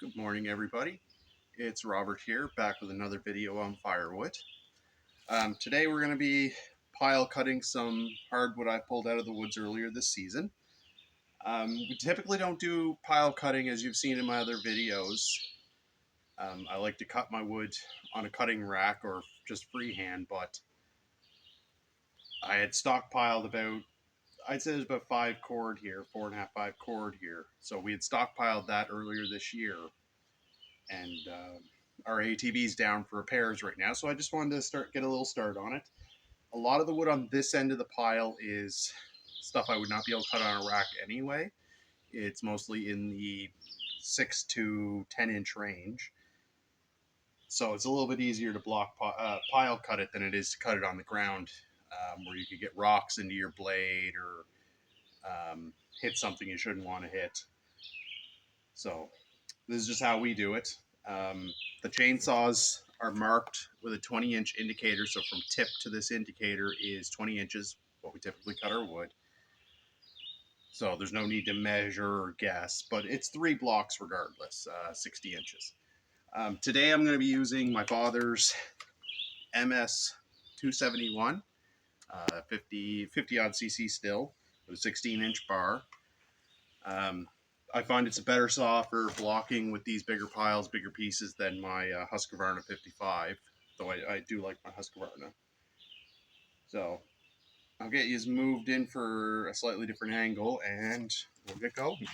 Good morning, everybody. It's Robert here, back with another video on firewood. Today we're going to be pile cutting some hardwood I pulled out of the woods earlier this season. We typically don't do pile cutting as you've seen in my other videos. I like to cut my wood on a cutting rack or just freehand, but I had stockpiled I'd say there's about 5 cord here, 4.5, 5 cord here. So we had stockpiled that earlier this year. And our ATV's down for repairs right now, so I just wanted to get a little start on it. A lot of the wood on this end of the pile is stuff I would not be able to cut on a rack anyway. It's mostly in the 6 to 10 inch range, so it's a little bit easier to pile cut it than it is to cut it on the ground, where you could get rocks into your blade or hit something you shouldn't want to hit. So this is just how we do it. The chainsaws are marked with a 20-inch indicator, so from tip to this indicator is 20 inches, what we typically cut our wood. So there's no need to measure or guess, but it's 3 blocks regardless, 60 inches. Today I'm going to be using my father's MS 271, 50 odd cc still, with a 16-inch bar. I find it's a better saw for blocking with these bigger piles, bigger pieces than my Husqvarna 55, though I do like my Husqvarna. So I'll get you moved in for a slightly different angle and we'll get going.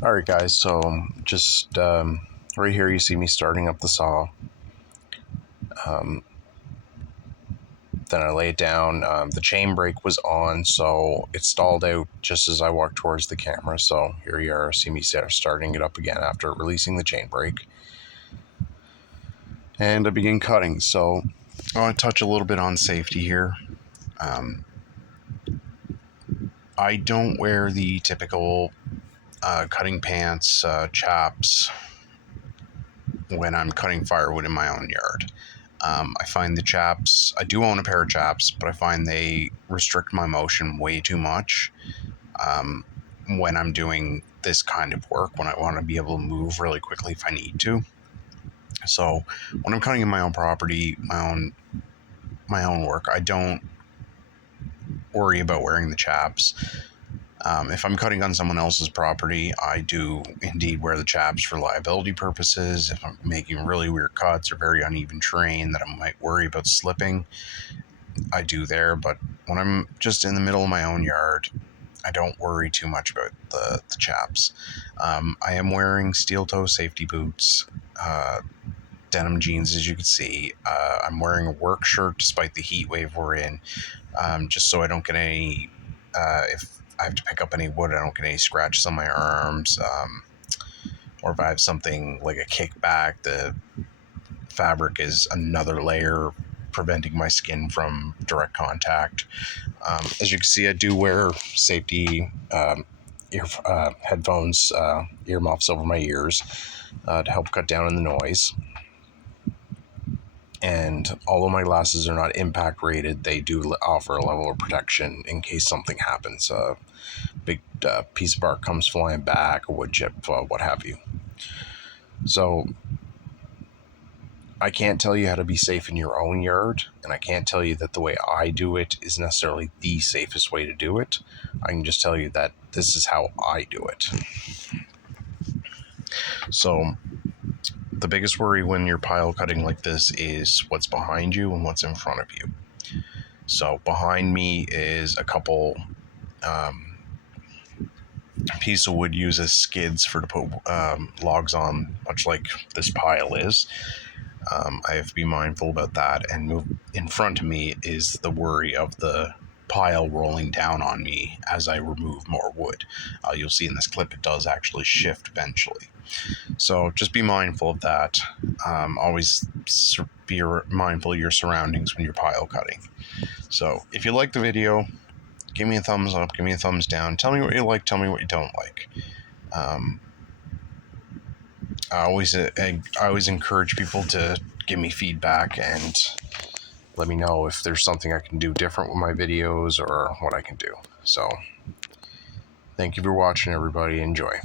Alright guys, so just right here you see me starting up the saw. Then I lay it down. The chain brake was on, so it stalled out just as I walked towards the camera. So here you are, see me starting it up again after releasing the chain brake. And I begin cutting. So I want to touch a little bit on safety here. I don't wear the typical cutting pants, chaps, when I'm cutting firewood in my own yard. I find the chaps, I do own a pair of chaps, but I find they restrict my motion way too much when I'm doing this kind of work, when I want to be able to move really quickly if I need to. So when I'm cutting in my own property, my own work, I don't worry about wearing the chaps. If I'm cutting on someone else's property, I do indeed wear the chaps for liability purposes. If I'm making really weird cuts or very uneven terrain that I might worry about slipping, I do there. But when I'm just in the middle of my own yard, I don't worry too much about the chaps. I am wearing steel toe safety boots, denim jeans, as you can see. I'm wearing a work shirt despite the heat wave we're in, just so I don't get any, if I have to pick up any wood, I don't get any scratches on my arms, or if I have something like a kickback, the fabric is another layer preventing my skin from direct contact. As you can see, I do wear safety headphones, earmuffs over my ears to help cut down on the noise. And although my glasses are not impact rated, they do offer a level of protection in case something happens. Big piece of bark comes flying back, a wood chip, what have you. So I can't tell you how to be safe in your own yard, and I can't tell you that the way I do it is necessarily the safest way to do it. I can just tell you that this is how I do it. So the biggest worry when you're pile cutting like this is what's behind you and what's in front of you. So behind me is a couple piece of wood uses skids to put logs on, much like this pile is. I have to be mindful about that, and in front of me is the worry of the pile rolling down on me as I remove more wood. You'll see in this clip it does actually shift eventually. So just be mindful of that. Always be mindful of your surroundings when you're pile cutting. So if you like the video, give me a thumbs up, give me a thumbs down. Tell me what you like, tell me what you don't like. I always encourage people to give me feedback and let me know if there's something I can do different with my videos or what I can do. So, thank you for watching, everybody. Enjoy.